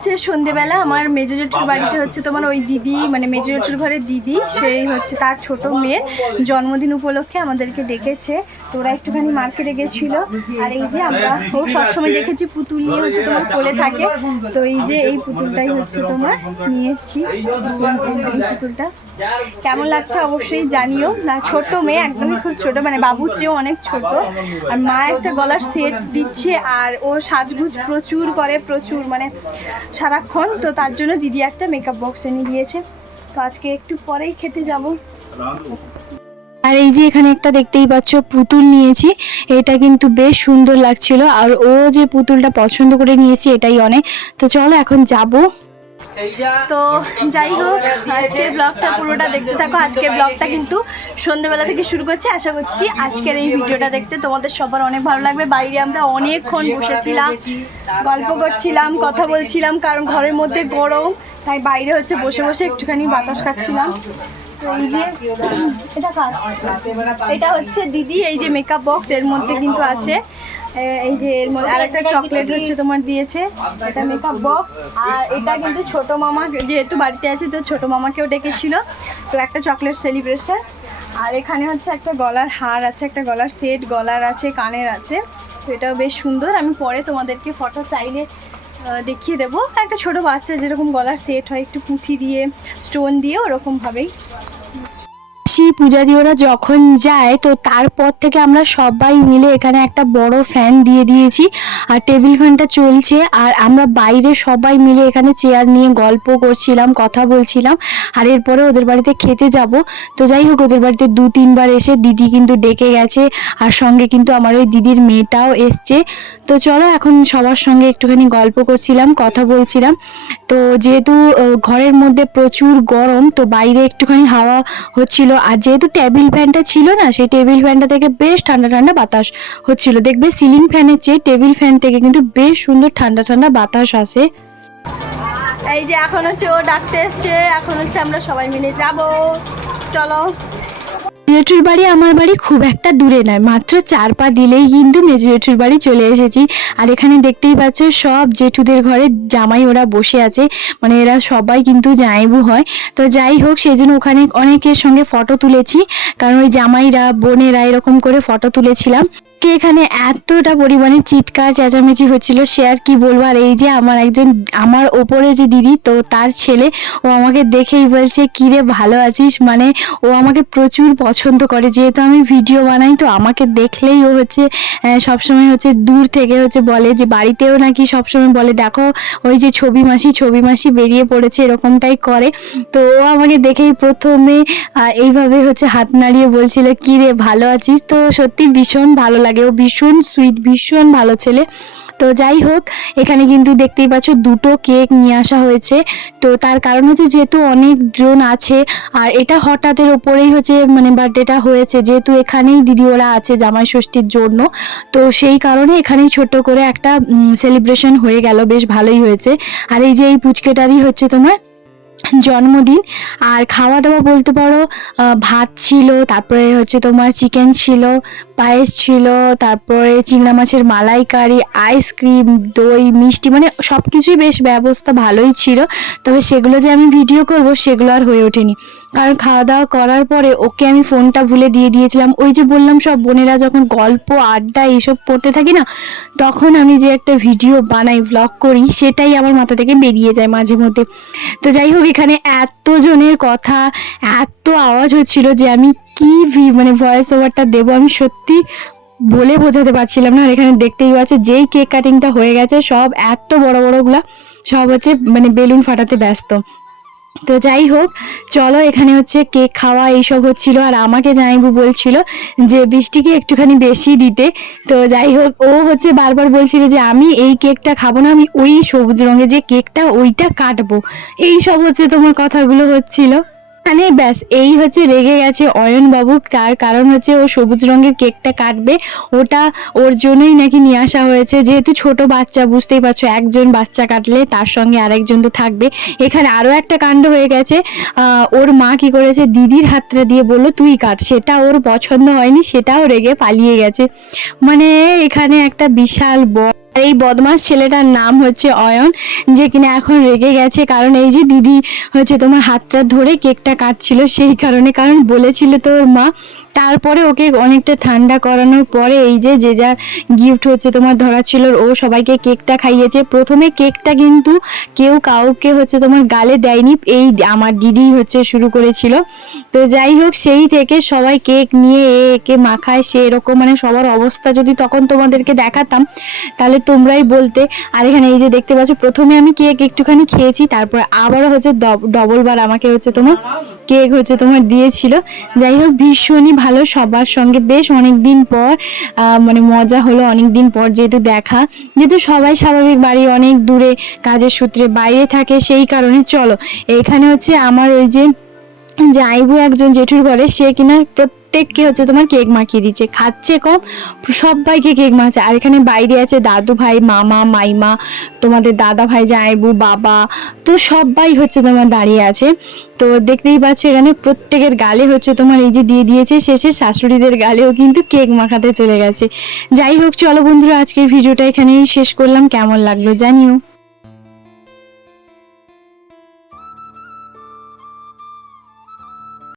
হচ্ছে সন্ধেবেলা আমার মেজো জেঠুর বাড়িতে হচ্ছে তোমার ওই দিদি মানে মেজো জেঠুর ঘরের দিদি সেই হচ্ছে তার ছোট মেয়ের জন্মদিন উপলক্ষে আমাদেরকে ডেকেছে। তোরা একটুখানি মার্কেটে গেছিল। আর এই যে আমরা ও সবসময় দেখেছি পুতুল নিয়ে হচ্ছে তোমার কোলে থাকে। তো এই যে এই পুতুলটাই হচ্ছে তোমার নিয়ে এসছি। পুতুলটা। কেমন লাগছে অবশ্যই জানিও। না, ছোট মেয়ে একদমই খুব ছোট মানে বাবুর চেয়েও অনেক ছোট। আর মা একটা গলার সেট দিচ্ছে আর ও সাজগুজ প্রচুর করে, প্রচুর মানে সারাক্ষণ। তো তার জন্য দিদি একটা মেকআপ বক্স এনে দিয়েছে। তো আজকে একটু পরেই খেতে যাব। আর এই যে এখানে একটা দেখতেই পাচ্ছ, পুতুল নিয়েছি। এটা কিন্তু বেশ সুন্দর লাগছিল। আর ও যে পুতুলটা পছন্দ করে নিয়েছি, এটাই অনেক। তো চলো এখন যাব। তো যাই হোক, আজকে ব্লগটা পুরোটা দেখতে থাকো। আজকের ব্লগটা কিন্তু সন্ধ্যেবেলা থেকে শুরু করছি। আশা করছি আজকের এই ভিডিওটা দেখতে তোমাদের সবার অনেক ভালো লাগবে। বাইরে আমরা অনেকক্ষণ বসেছিলাম, গল্প করছিলাম, কথা বলছিলাম, কারণ ঘরের মধ্যে গরম, তাই বাইরে হচ্ছে বসে বসে একটুখানি বাতাস খাচ্ছিলাম। এই যে এটা কার? এটা হচ্ছে দিদি এই যে মেকআপ বক্স এর মধ্যে কিন্তু আছে। এই যে এর মধ্যে আরেকটা চকলেট হচ্ছে তোমার দিয়েছে এটা মেকআপ বক্স আর এটা কিন্তু ছোট মামা যেহেতু বাড়িতে আছে তো ছোট মামাকেও ডেকেছিল। তো একটা চকলেট সেলিব্রেশন আর এখানে হচ্ছে একটা গলার হার আছে একটা গলার সেট গলার আছে কানের আছে। তো এটাও বেশ সুন্দর। আমি পরে তোমাদেরকে ফটো চাইলে দেখিয়ে দেবো। একটা ছোট বাচ্চা যেরকম গলার সেট হয়, একটু পুঁথি দিয়ে স্টোন দিয়ে, ওরকমভাবেই। সেই পূজা দিয়ে ওরা যখন যায়, তো তারপর থেকে আমরা সবাই মিলে এখানে একটা বড় ফ্যান দিয়ে দিয়েছি। আর টেবিল ফ্যানটা চলছে। আর আমরা বাইরে সবাই মিলে এখানে চেয়ার নিয়ে গল্প করছিলাম, কথা বলছিলাম। আর এরপরে ওদের বাড়িতে খেতে যাব। তো যাই হোক, ওদের বাড়িতে দু, তিনবার এসে দিদি কিন্তু ডেকে গেছে। আর সঙ্গে কিন্তু আমার ওই দিদির মেয়েটাও এসছে। তো চলো, এখন সবার সঙ্গে একটুখানি গল্প করছিলাম, কথা বলছিলাম। তো যেহেতু ঘরের মধ্যে প্রচুর গরম, তো বাইরে একটুখানি হাওয়া হচ্ছিল। আর যেহেতু টেবিল ফ্যানটা ছিল না, সেই টেবিল ফ্যানটা থেকে বেশ ঠান্ডা ঠান্ডা বাতাস হচ্ছিল। দেখবে সিলিং ফ্যানের চেয়ে টেবিল ফ্যান থেকে কিন্তু বেশ সুন্দর ঠান্ডা ঠান্ডা বাতাস আসে। এই যে এখন হচ্ছে ও ডাকতে এসছে, এখন হচ্ছে আমরা সবাই মিলে যাব। চলো। জেঠুর বাড়ি আমার বাড়ি খুব একটা দূরে নয়। মাত্র চার পা দিলেই কিন্তু মেজো জেঠুর বাড়ি চলে এসেছি। আর এখানে দেখতেই পাচ্ছ, সব জেঠুদের ঘরে জামাই ওরা বসে আছে। মানে এরা সবাই কিন্তু জামাইবু হয়। তো যাই হোক সেই জন্য ওখানে অনেকের সঙ্গে ফটো তুলেছি। কারণ ওই জামাইরা, বোনেরা এরকম করে ফটো তুলেছিলাম। কে এখানে এতটা পরিমাণে চিৎকার, চেঁচামেচি হচ্ছিল, সে আর কি বলব? আর এই যে আমার একজন, আমার ওপরে যে দিদি, তো তার ছেলে, ও আমাকে দেখেই বলছে, কিরে, ভালো আছিস? মানে ও আমাকে প্রচুর পছন্দ করে, যেহেতু আমি ভিডিও বানাই, তো আমাকে দেখলেই ও হচ্ছে সবসময় হচ্ছে দূর থেকে হচ্ছে বলে যে বাড়িতেও নাকি সবসময় বলে, দেখো, ওই যে ছবি মাসি ছবি মাসি বেরিয়ে পড়েছে, এরকমটাই করে। তো ও আমাকে দেখেই প্রথমে এইভাবে হচ্ছে হাত নাড়িয়ে বলছিল, কি রে, ভালো আছিস? তো সত্যি ভীষণ ভালো লাগে। ও ভীষণ সুইট ভীষণ ভালো ছেলে। তো যাই হোক, এখানে কিন্তু দেখতেই পাচ্ছ দুটো কেক নিয়ে আসা হয়েছে। তো তার কারণ হচ্ছে যেহেতু অনেক জন আছে, আর এটা হঠাৎের ওপরেই হচ্ছে মানে বার্থডেটা হয়েছে, যেহেতু এখানেই দিদি ওরা আছে জামাই ষষ্ঠীর জন্য। তো সেই কারণে এখানেই ছোট করে একটা সেলিব্রেশন হয়ে গেল, বেশ ভালোই হয়েছে। আর এই যে এই পুচকেটারই হচ্ছে তোমার জন্মদিন। আর খাওয়া দাওয়া বলতে পারো ভাত ছিল, তারপরে হচ্ছে তোমার চিকেন ছিল, পায়েস ছিল, তারপরে চিংড়া মাছের মালাইকারি আইসক্রিম দই, মিষ্টি মানে সব কিছুই বেশ ব্যবস্থা ভালোই ছিল। তবে সেগুলো যে আমি ভিডিও করব, সেগুলো আর হয়ে ওঠেনি। কারণ খাওয়া দাওয়া করার পরে ওকে আমি ফোনটা ভুলে দিয়ে দিয়েছিলাম। ওই যে বললাম, সব বোনেরা যখন গল্প, আড্ডা এইসব পড়তে থাকি না, তখন আমি যে একটা ভিডিও বানাই ভ্লগ করি, সেটাই আমার মাথা থেকে বেরিয়ে যায় মাঝে মধ্যে। তো যাই হোক, এখানে এতজনের কথা, এত আওয়াজ হচ্ছিল যে আমি কি মানে ভয়েস ওভারটা দেবো আমি সত্যি বলে বোঝাতে পারছিলাম না। আর এখানে দেখতেই পাচ্ছ, যেই কেক কাটিংটা হয়ে গেছে, সব এত বড় বড়গুলা, সব হচ্ছে মানে বেলুন ফাটাতে ব্যস্ত। তো যাই হোক, চলো এখানে হচ্ছে কেক খাওয়া এইসব হচ্ছিল। আর আমাকে জামাইবু বলছিল যে, বৃষ্টিকে একটুখানি বেশি দিতে। তো যাই হোক, ও হচ্ছে বারবার বলছিল যে, আমি এই কেকটা খাব না, আমি ওই সবুজ রঙে যে কেকটা, ওইটা কাটবো। এই সব হচ্ছে তোমার কথাগুলো হচ্ছিল। মানে ব্যাস, এই হচ্ছে রেগে গেছে অয়ন বাবু তার কারণ হচ্ছে ও সবুজ রঙের কেকটা কাটবে। ওটা ওর জন্যই নাকি নিয়ে আসা হয়েছে। যেহেতু ছোট বাচ্চা, বুঝতেই পারছ, একজন বাচ্চা কাটলে তার সঙ্গে আরেকজন তো থাকবে। এখানে আরও একটা কাণ্ড হয়ে গেছে। ওর মা কি করেছে? দিদির হাতটা দিয়ে বলল, তুই কাট। সেটা ওর পছন্দ হয়নি, সেটাও রেগে পালিয়ে গেছে। মানে এখানে একটা বিশাল বড় আর এই বদমাস ছেলেটার নাম হচ্ছে অয়ন, যে কিনা এখন রেগে গেছে। কারণ এই যে দিদি হচ্ছে তোমার হাতটা ধরে কেকটা কাটছিল সেই কারণে। কারণ বলেছিল তোর মা। তারপরে ওকে অনেকটা ঠান্ডা করানোর পরে এই যে যে যার গিফট হচ্ছে তোমার ধরা ছিল, ও সবাইকে কেকটা খাইয়েছে। প্রথমে কেকটা কিন্তু কেউ কাউকে হচ্ছে তোমার গালে দেয়নি। এই আমার দিদি হচ্ছে শুরু করেছিল। তো যাই হোক, সেই থেকে সবাই কেক নিয়ে এ একে মাখায়। সে এরকম মানে সবার অবস্থা। যদি তখন তোমাদেরকে দেখাতাম, তাহলে তোমরাই বলতে। আর এখানে এই যে দেখতে পাচ্ছ, প্রথমে আমি কেক একটুখানি খেয়েছি, তারপর আবারও হচ্ছে ডবল বার আমাকে হচ্ছে তোমার কেক হচ্ছে তোমার দিয়েছিল। যাই হোক, ভীষণই ভালো সবার সঙ্গে। বেশ অনেক দিন পর মানে মজা হলো অনেক দিন পর যেহেতু দেখা। যেহেতু সবাই স্বাভাবিক বাড়ি অনেক দূরে, কাজের সূত্রে বাইরে থাকে, সেই কারণে চলো। এখানে হচ্ছে আমার ওই যে যে আইবু একজন জেঠুর ঘরে, সে কিনা প্রত্যেককে হচ্ছে তোমার কেক মাখিয়ে দিচ্ছে, খাচ্ছে কম, সবাইকে কেক মাখছে। আর এখানে বাইরে আছে দাদু ভাই, মামা, মাইমা, তোমাদের দাদা ভাই আইবু বাবা, তো সবাই হচ্ছে তোমার দাঁড়িয়ে আছে। তো দেখতেই পাচ্ছ এখানে প্রত্যেকের গালে হচ্ছে তোমার এই যে দিয়ে দিয়েছে, শেষে শাশুড়িদের গালেও কিন্তু কেক মাখাতে চলে গেছে। যাই হোক, চলো বন্ধুরা, আজকের ভিডিওটা এখানেই শেষ করলাম। কেমন লাগল জানিও।